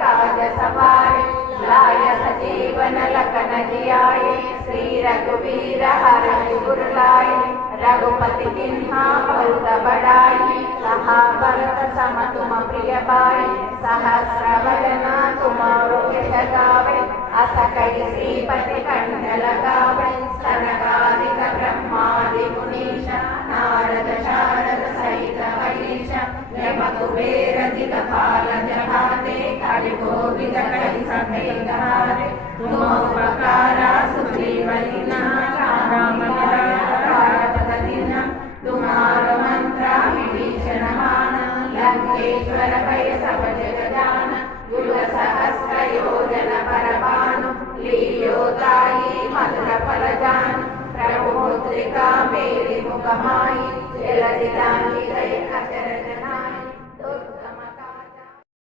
काज सवारे लाय सजीवन लखन जियाए श्री रघुवीर हरषि उर लाए रघुपति किन्हा बहुत बड़ाई सहाबरत सम तुम प्रिय बाई सहस्र वदना तुम्हारो यश गावे अस कहि श्रीपति कंठ लगावे सनकादिक ब्रह्मादि मुनीश नारद शारद सहित मनीष यम कुबेर दिक्पाल जहाते कलि कोविद कहि सके गारे तुम